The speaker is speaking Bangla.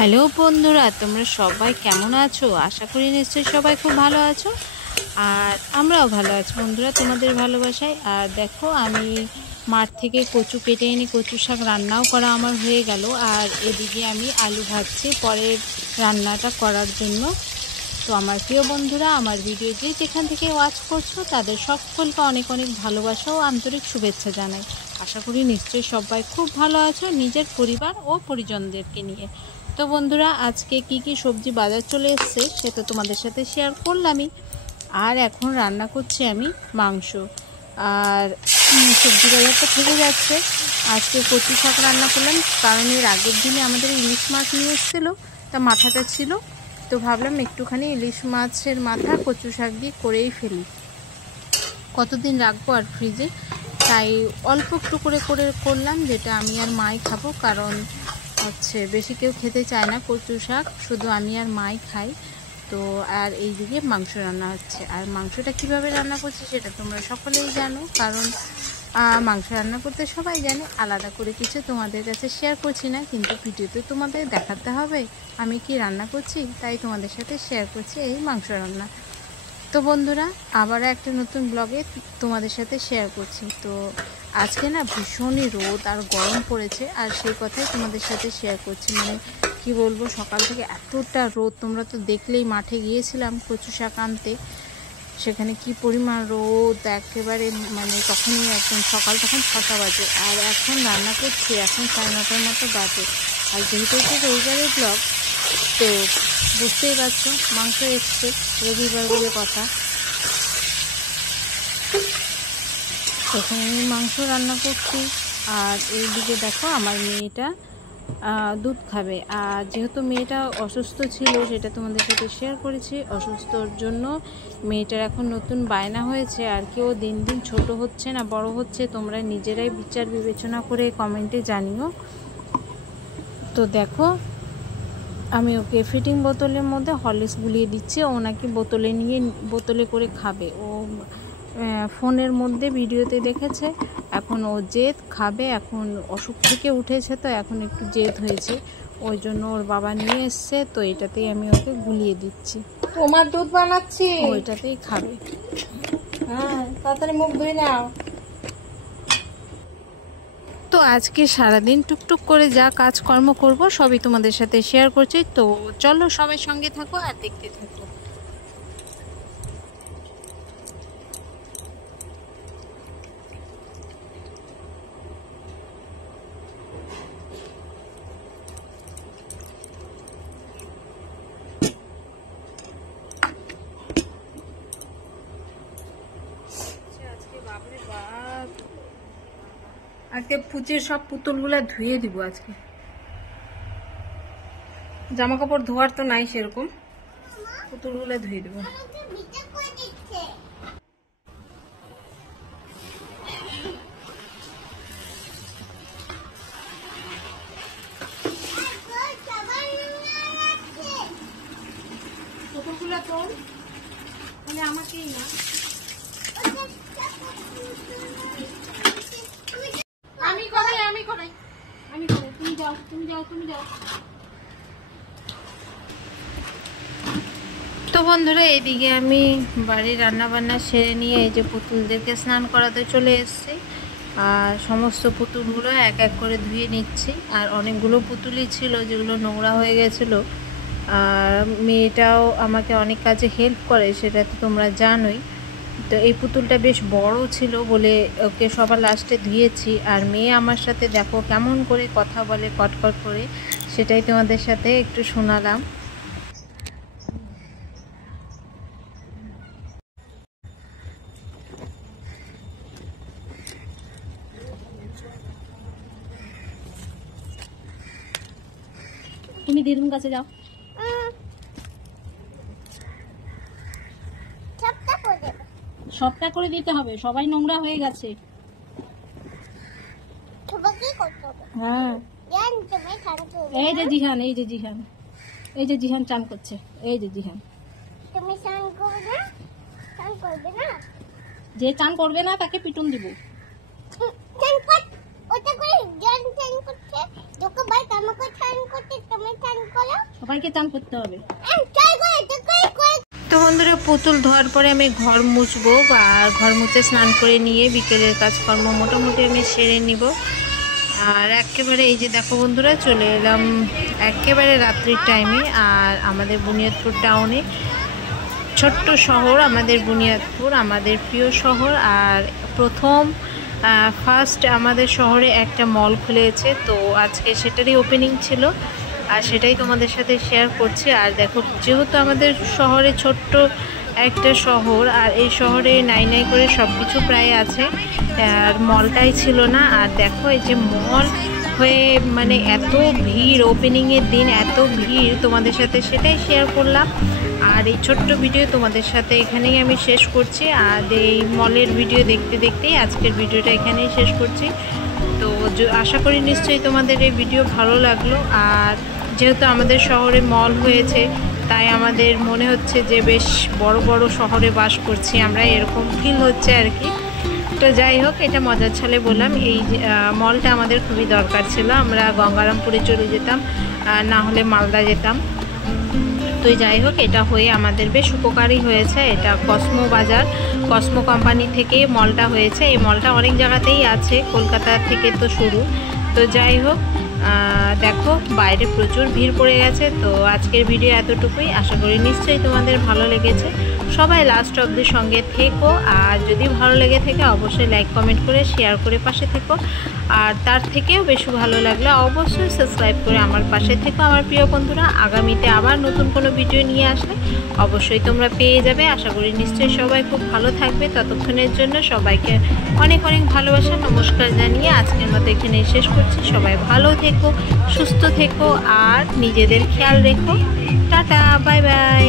হ্যালো বন্ধুরা, তোমরা সবাই কেমন আছো? আশা করি নিশ্চয়ই সবাই খুব ভালো আছো। আর আমরাও ভালো আছি বন্ধুরা, তোমাদের ভালোবাসায়। আর দেখো, আমি মাঠ থেকে কচু কেটে এনে কচু শাক রান্নাও করা আমার হয়ে গেল। আর এদিকে আমি আলু ভাজছি পরের রান্নাটা করার জন্য। তো আমার প্রিয় বন্ধুরা, আমার ভিডিও যে যেখান থেকে ওয়াচ করছো তাদের সকলকে অনেক অনেক ভালোবাসা ও আন্তরিক শুভেচ্ছা জানাই। আশা করি নিশ্চয়ই সবাই খুব ভালো আছো নিজের পরিবার ও পরিজনদেরকে নিয়ে। তো বন্ধুরা, আজকে কি সবজি বাজার চলে এসছে সেটা তোমাদের সাথে শেয়ার করলামই। আর এখন রান্না করছি আমি মাংস। আর সবজি বাজারটা থেকে যাচ্ছে। আজকে কচু শাক রান্না করলাম, কারণ এর আগের দিনে আমাদের ইলিশ মাছ নিয়ে এসেছিলো, তা মাথাটা ছিল। তো ভাবলাম একটুখানি ইলিশ মাছের মাথা কচু শাক দিয়ে করেই ফেলি, কতদিন রাখবো আর ফ্রিজে। তাই অল্প একটু করে করলাম, যেটা আমি আর মাই খাবো। কারণ হচ্ছে বেশি কেউ খেতে চায় না কচু শাক, শুধু আমি আর মাই খাই। তো আর এইদিকে মাংস রান্না হচ্ছে। আর মাংসটা কিভাবে রান্না করছি সেটা তোমরা সকলেই জানো, কারণ মাংস রান্না করতে সবাই জানে। আলাদা করে কিছু তোমাদের কাছে শেয়ার করছি না, কিন্তু ভিডিওতে তোমাদের দেখাতে হবে আমি কি রান্না করছি, তাই তোমাদের সাথে শেয়ার করছি এই মাংস রান্না। তো বন্ধুরা, আবার একটা নতুন ব্লগে তোমাদের সাথে শেয়ার করছি। তো আজকে না ভীষণই রোদ আর গরম পড়েছে, আর সেই কথাই তোমাদের সাথে শেয়ার করছি। মানে কি বলবো, সকাল থেকে এতটা রোদ, তোমরা তো দেখলেই। মাঠে গিয়েছিলাম কচু শাক আনতে, সেখানে কি পরিমাণ রোদ একেবারে, মানে তখনই একদম সকাল, তখন 6টা বাজে। আর এখন রান্না করছি, এখন 9:30 মতো বাজে। আর যেহেতু এটা রবিবারের ব্লগ, তো বুঝতেই পারছো মাংস এসছে, রবিবার বলে কথা। তখন আমি মাংস রান্না করছি। আর এইদিকে দেখো, আমার মেয়েটা দুধ খাবে। আর যেহেতু মেয়েটা অসুস্থ ছিল, সেটা তোমাদের সাথে শেয়ার করেছি। অসুস্থর জন্য মেয়েটার এখন নতুন বায়না হয়েছে, আর কেউ দিন দিন ছোট হচ্ছে না বড় হচ্ছে। তোমরা নিজেরাই বিচার বিবেচনা করে কমেন্টে জানিও। তো দেখো, আমি ওকে ফিটিং বোতলের মধ্যে হরলিক্স গুলিয়ে দিচ্ছি। ও নাকি বোতলে করে খাবে। ও ফোনের মধ্যে ভিডিওতে দেখেছে, এখন ও জেদ খাবে। এখন অসুখ থেকে উঠেছে, তো এখন একটু জেদ হয়েছে, ওই জন্য ওর বাবা নিয়ে এসছে। তো এটাতেই আমি ওকে গুলিয়ে দিচ্ছি। তোমার দুধ বানাচ্ছি, ওইটাতেই খাবে। হ্যাঁ, তাড়াতাড়ি মুখ ধুয়ে নাও। তো আজকে সারাদিন টুকটুক করে যা কাজকর্ম করব সবই তোমাদের সাথে শেয়ার করছি। তো চলো সবাই সঙ্গে থাকো আর দেখতে থাকো। আজকে পুচির সব পুতুলগুলা ধুয়ে দিব। আজকে জামা কাপড় ধোয়ার তো নাই সেরকম, পুতুলগুলা ধুয়ে দিব। পুতুলগুলা তোর, তাহলে আমাকেই না। আমি করাই, তুমি যাও। তো বন্ধুরা, এইদিকে আমি বাড়ির রান্নাবান্না সেরে নিয়ে এই যে পুতুলদেরকে স্নান করাতে চলে এসেছি। আর সমস্ত পুতুলগুলো এক এক করে ধুয়ে নিচ্ছি। আর অনেকগুলো পুতুলই ছিল যেগুলো নোংরা হয়ে গেছিলো। আর মেয়েটাও আমাকে অনেক কাজে হেল্প করে, সেটা তো তোমরা জানোই। তো এই পুতুলটা বেশ বড় ছিল বলে ওকে সবার লাস্টে ধুয়েছি। আর মেয়ে আমার সাথে দেখো কেমন করে কথা বলে কটকট করে, সেটাই তোমাদের সাথে একটু শোনালাম। তুমি দিদুন কাছে যাও। সবটা করে দিতে হবে, সবাই নোংরা হয়ে গেছে। হ্যাঁ, এই যে জিহান চান করছে। এই যে জিহান, তুমি স্নান করবে না? যে চান করবে না তাকে পিটুন দিব। ওটা করে জ্ঞান চান করছে, যখন ভাই আমাকে চান করতে তুমি চান করো। সবাইকে চান করতে হবে। তো বন্ধুরা পুতুল ধোয়ার পরে আমি ঘর মুছবো, বা ঘর মুছে স্নান করে নিয়ে বিকেলের কাজকর্ম মোটামুটি আমি সেরে নিব। আর একেবারে এই যে দেখো বন্ধুরা চলে এলাম একেবারে রাত্রির টাইমে। আর আমাদের বুনিয়াদপুর টাউনে, ছোট্ট শহর আমাদের বুনিয়াদপুর, আমাদের প্রিয় শহর। আর ফার্স্ট আমাদের শহরে একটা মল খুলেছে, তো আজকে সেটারই ওপেনিং ছিল আর সেটাই তোমাদের সাথে শেয়ার করছি। আর দেখো যেহেতু আমাদের শহরে ছোট্ট একটা শহর, আর এই শহরে নাই নাই করে সব কিছু প্রায় আছে, আর মলটাই ছিল না। আর দেখো এই যে মল হয়ে মানে এত ভিড়, ওপেনিংয়ের দিন এত ভিড়, তোমাদের সাথে সেটাই শেয়ার করলাম। আর এই ছোট্ট ভিডিও তোমাদের সাথে এখানেই আমি শেষ করছি। আর এই মলের ভিডিও দেখতে দেখতেই আজকের ভিডিওটা এখানেই শেষ করছি। তো আশা করি নিশ্চয়ই তোমাদের এই ভিডিও ভালো লাগলো। আর যেহেতু আমাদের শহরে মল হয়েছে, তাই আমাদের মনে হচ্ছে যে বেশ বড় বড় শহরে বাস করছি আমরা, এরকম ফিল হচ্ছে আর কি। তো যাই হোক, এটা মজার ছলে বললাম। এই মলটা আমাদের খুবই দরকার ছিল, আমরা গঙ্গারামপুরে চলে যেতাম, না হলে মালদা যেতাম। তো যাই হোক, এটা হয়ে আমাদের বেশ উপকারী হয়েছে। এটা কসমো বাজার, কসমো কোম্পানি থেকে মলটা হয়েছে। এই মলটা অনেক জায়গাতেই আছে, কলকাতা থেকে তো শুরু। তো যাই হোক, দেখো বাইরে প্রচুর ভিড় পড়ে গেছে। তো আজকের ভিডিও এতটুকুই, আশা করি নিশ্চয়ই তোমাদের ভালো লেগেছে। সবাই লাস্ট অবধি সঙ্গে থেকো, আর যদি ভালো লেগে থাকে অবশ্যই লাইক কমেন্ট করে শেয়ার করে পাশে থেকো। আর তার থেকেও বেশি ভালো লাগলে অবশ্যই সাবস্ক্রাইব করে আমার পাশে থেকো আমার প্রিয় বন্ধুরা। আগামীতে আবার নতুন কোনো ভিডিও নিয়ে আসলে অবশ্যই তোমরা পেয়ে যাবে। আশা করি নিশ্চয়ই সবাই খুব ভালো থাকবে। ততক্ষণের জন্য সবাইকে অনেক অনেক ভালোবাসা, নমস্কার জানিয়ে আজকের মতো এখানেই শেষ করছি। সবাই ভালো থেকো, সুস্থ থেকো আর নিজেদের খেয়াল রেখো। Tata, bye bye.